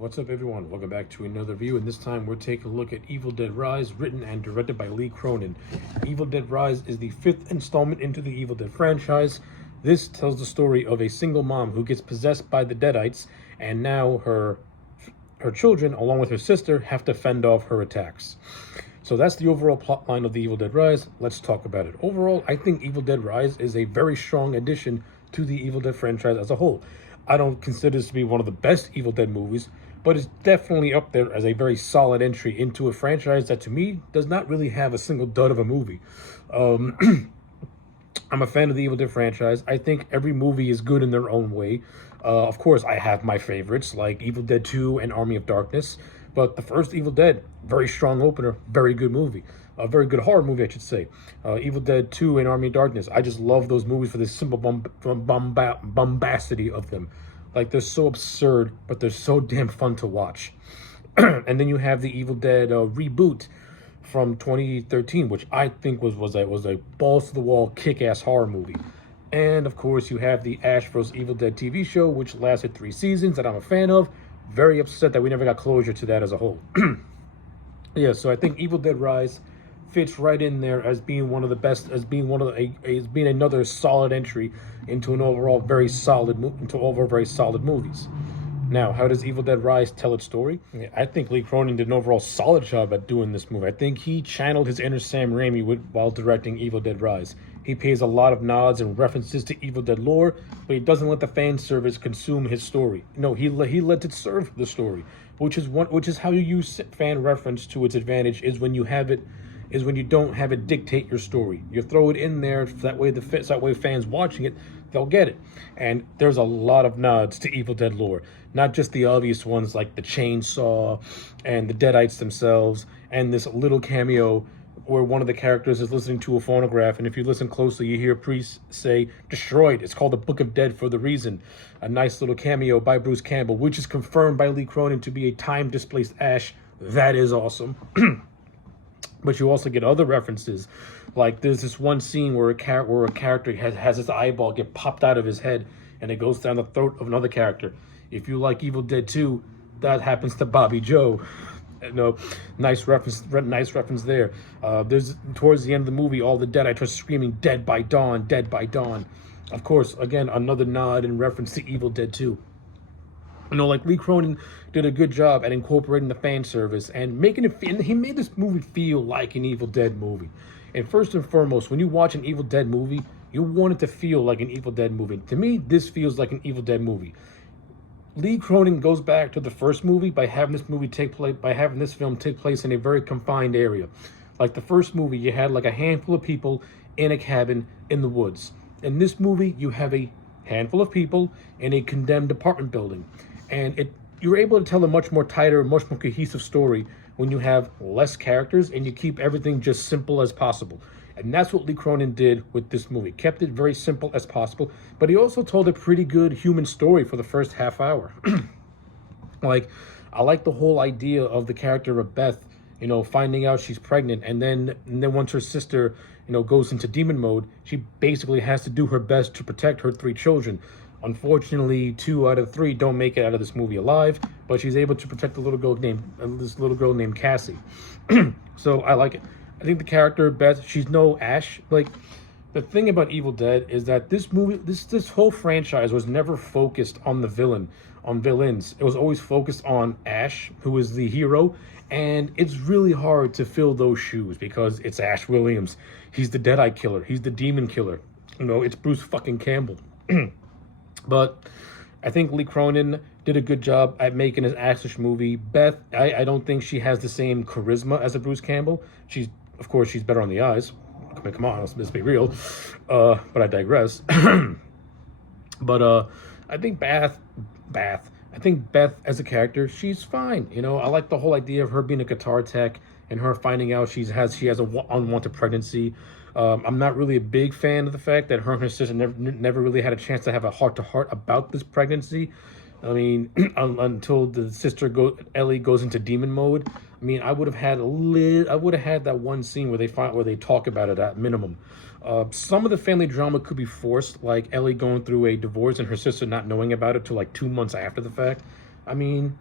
What's up, everyone? Welcome back to another review, and this time we're taking a look at Evil Dead Rise, written and directed by Lee Cronin. Evil Dead Rise is the 5th installment into the Evil Dead franchise. This tells the story of a single mom who gets possessed by the Deadites, and now her children, along with her sister, have to fend off her attacks. So that's the overall plot line of the Evil Dead Rise. Let's talk about it. Overall, I think Evil Dead Rise is a very strong addition to the Evil Dead franchise as a whole. I don't consider this to be one of the best Evil Dead movies, but it's definitely up there as a very solid entry into a franchise that, to me, does not really have a single dud of a movie. I'm a fan of the Evil Dead franchise. I think every movie is good in their own way. Of course, I have my favorites, like Evil Dead 2 and Army of Darkness. But the first Evil Dead, very strong opener, very good movie. A very good horror movie, I should say. Evil Dead 2 and Army of Darkness. I just love those movies for the simple bombacity of them. Like, they're so absurd, but they're so damn fun to watch. And then you have the Evil Dead reboot from 2013, which I think was a balls-to-the-wall, kick-ass horror movie. And, of course, you have the Ash vs. Evil Dead TV show, which lasted 3 seasons, that I'm a fan of. Very upset that we never got closure to that as a whole. Yeah, so I think Evil Dead Rise fits right in there as being one of the best, as being another solid entry into an overall very solid movies. Now, how does Evil Dead Rise tell its story? I think Lee Cronin did an overall solid job at doing this movie. I think he channeled his inner Sam Raimi while directing Evil Dead Rise. He pays a lot of nods and references to Evil Dead lore, but he doesn't let the fan service consume his story. No, he lets it serve the story, which is how you use fan reference to its advantage. Is when you don't have it dictate your story. You throw it in there that way fans watching it, they'll get it. And there's a lot of nods to Evil Dead lore, not just the obvious ones like the chainsaw and the Deadites themselves, and this little cameo where one of the characters is listening to a phonograph, and if you listen closely, you hear Priest say, "Destroyed. It's called the Book of Dead for the reason." A nice little cameo by Bruce Campbell, which is confirmed by Lee Cronin to be a time-displaced Ash. That is awesome. But you also get other references, like there's this one scene where a character has his eyeball get popped out of his head, and it goes down the throat of another character. If you like Evil Dead 2, that happens to Bobby Joe. No, nice reference there. There's towards the end of the movie, all the Deadites are screaming, "Dead by dawn, dead by dawn." Of course, again, another nod in reference to Evil Dead 2. Like Lee Cronin did a good job at incorporating the fan service and making it. And he made this movie feel like an Evil Dead movie. And first and foremost, when you watch an Evil Dead movie, you want it to feel like an Evil Dead movie. To me, this feels like an Evil Dead movie. Lee Cronin goes back to the first movie by having this film take place in a very confined area. Like the first movie, you had like a handful of people in a cabin in the woods. In this movie, you have a handful of people in a condemned apartment building. And you're able to tell a much more tighter, much more cohesive story when you have less characters and you keep everything just simple as possible. And that's what Lee Cronin did with this movie. Kept it very simple as possible, but he also told a pretty good human story for the first half hour. Like, I like the whole idea of the character of Beth, finding out she's pregnant, and then once her sister, goes into demon mode, she basically has to do her best to protect her 3 children. Unfortunately, 2 out of 3 don't make it out of this movie alive, but she's able to protect the little girl named Cassie. So I like it. I think the character Beth, she's no Ash. Like, the thing about Evil Dead is that this movie, this whole franchise was never focused on villains. It was always focused on Ash, who is the hero, and it's really hard to fill those shoes because it's Ash Williams. He's the Deadite killer. He's the demon killer. It's Bruce fucking Campbell. But I think Lee Cronin did a good job at making an Ashish movie. Beth, I don't think she has the same charisma as a Bruce Campbell. Of course, she's better on the eyes. I mean, come on, let's be real. But I digress. But I think Beth as a character, she's fine. I like the whole idea of her being a guitar tech and her finding out she has an unwanted pregnancy. I'm not really a big fan of the fact that her and her sister never really had a chance to have a heart-to-heart about this pregnancy. I mean, until the sister Ellie goes into demon mode. I mean, I would have had that one scene where they talk about it at minimum. Some of the family drama could be forced, like Ellie going through a divorce and her sister not knowing about it till like 2 months after the fact. I mean,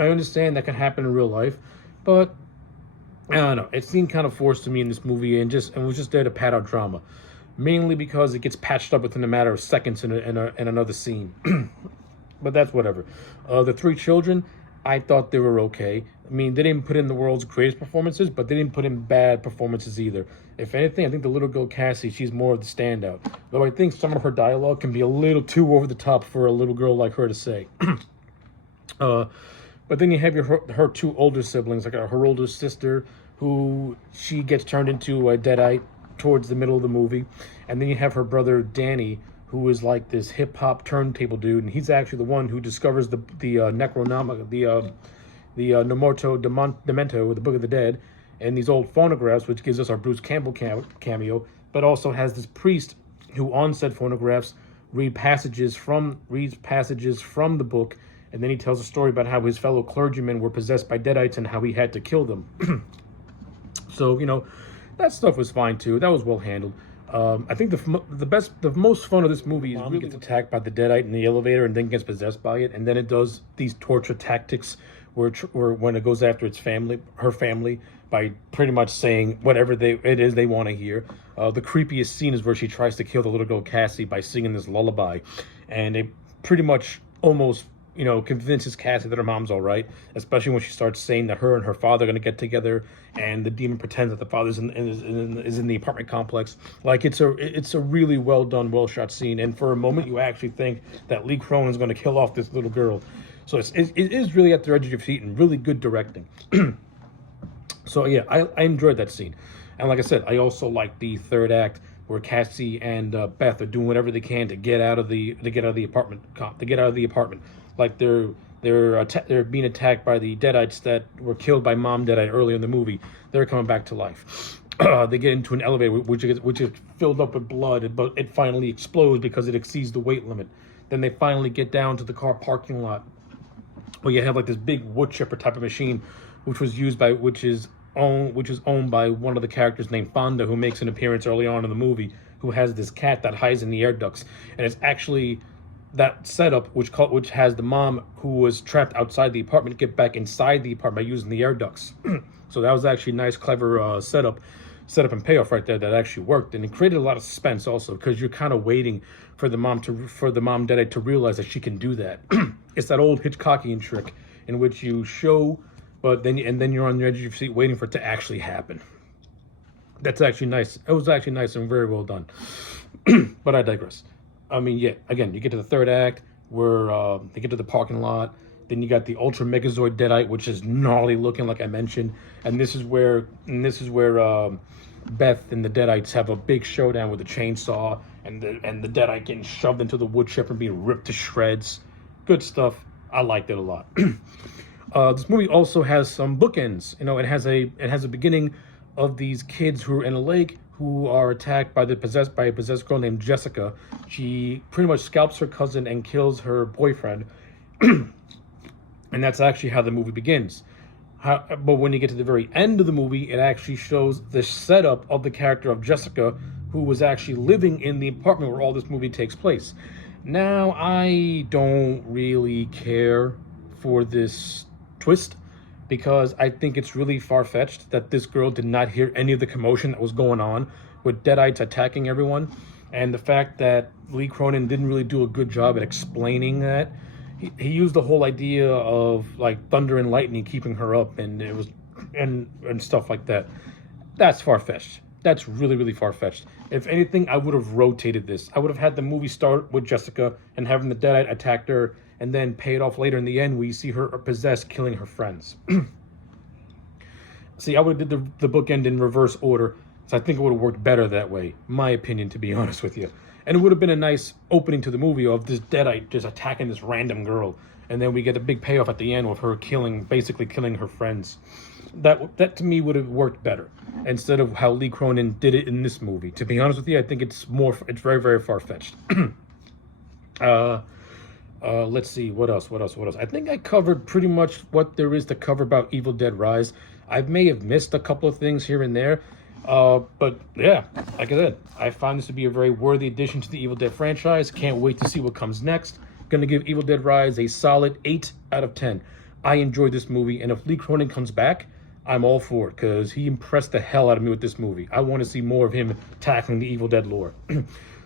I understand that can happen in real life, but I don't know. It seemed kind of forced to me in this movie, and was just there to pad out drama, mainly because it gets patched up within a matter of seconds in another scene. But that's whatever. The three children, I thought they were okay. I mean, they didn't put in the world's greatest performances, but they didn't put in bad performances either. If anything, I think the little girl Cassie, she's more of the standout. Though I think some of her dialogue can be a little too over the top for a little girl like her to say. But then you have her two older siblings, like her older sister, who she gets turned into a deadite towards the middle of the movie. And then you have her brother Danny, who is like this hip hop turntable dude, and he's actually the one who discovers the Necronomicon, the Nomorto Demento, the Book of the Dead, and these old phonographs, which gives us our Bruce Campbell cameo, but also has this priest who on said phonographs reads passages from the book, and then he tells a story about how his fellow clergymen were possessed by deadites and how he had to kill them. So, that stuff was fine too. That was well handled. I think the most fun of this movie is really gets attacked by the deadite in the elevator and then gets possessed by it, and then it does these torture tactics where when it goes after her family, by pretty much saying whatever it is they want to hear. The creepiest scene is where she tries to kill the little girl Cassie by singing this lullaby, and it pretty much almost convinces Cassie that her mom's all right, especially when she starts saying that her and her father are going to get together, and the demon pretends that the father is in the apartment complex. Like, it's a really well done, well shot scene, and for a moment you actually think that Lee Cronin is going to kill off this little girl. So it is really at the edge of your feet and really good directing. So yeah, I enjoyed that scene, and like I said, I also like the third act where Cassie and Beth are doing whatever they can to get out of the apartment. Like they're being attacked by the deadites that were killed by Mom Deadite earlier in the movie. They're coming back to life. They get into an elevator which is filled up with blood, but it finally explodes because it exceeds the weight limit. Then they finally get down to the car parking lot, where you have like this big wood chipper type of machine, which is owned by one of the characters named Fonda, who makes an appearance early on in the movie, who has this cat that hides in the air ducts, and it's actually that setup which has the mom who was trapped outside the apartment get back inside the apartment by using the air ducts. So that was actually a nice, clever setup and payoff right there that actually worked, and it created a lot of suspense also, because you're kind of waiting for the mom deadite to realize that she can do that. It's that old Hitchcockian trick in which you show, but then you're on the edge of your seat waiting for it to actually happen. That's actually nice. It was actually nice and very well done. But I digress. I mean, yeah, again, you get to the third act where they get to the parking lot. Then you got the Ultra Megazoid Deadite, which is gnarly looking, like I mentioned. And this is where Beth and the Deadites have a big showdown with a chainsaw, and the Deadite getting shoved into the wood chipper and being ripped to shreds. Good stuff. I liked it a lot. This movie also has some bookends. It has a beginning of these kids who are in a lake who are attacked by a possessed girl named Jessica. She pretty much scalps her cousin and kills her boyfriend. And that's actually how the movie begins. But when you get to the very end of the movie, it actually shows the setup of the character of Jessica, who was actually living in the apartment where all this movie takes place. Now, I don't really care for this twist, because I think it's really far-fetched that this girl did not hear any of the commotion that was going on with deadites attacking everyone. And the fact that Lee Cronin didn't really do a good job at explaining that. He used the whole idea of like thunder and lightning keeping her up, and it was and stuff like that. That's far-fetched. That's really, really far-fetched. If anything, I would have rotated this. I would have had the movie start with Jessica and having the deadite attack her, and then pay it off later in the end where you see her possessed killing her friends. See, I would have did the bookend in reverse order, so I think it would have worked better that way, my opinion, to be honest with you. And it would have been a nice opening to the movie of this deadite just attacking this random girl, and then we get a big payoff at the end with her basically killing her friends. That to me would have worked better, instead of how Lee Cronin did it in this movie. To be honest with you, I think it's very, very far-fetched. Let's see, what else? I think I covered pretty much what there is to cover about Evil Dead Rise. I may have missed a couple of things here and there, but yeah, like I said, I find this to be a very worthy addition to the Evil Dead franchise. Can't wait to see what comes next. Gonna give Evil Dead Rise a solid 8 out of 10. I enjoyed this movie, and if Lee Cronin comes back, I'm all for it, because he impressed the hell out of me with this movie. I want to see more of him tackling the Evil Dead lore.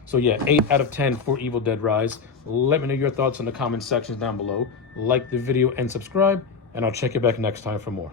So yeah, 8 out of 10 for Evil Dead Rise. Let me know your thoughts in the comment sections down below. Like the video and subscribe, and I'll check you back next time for more.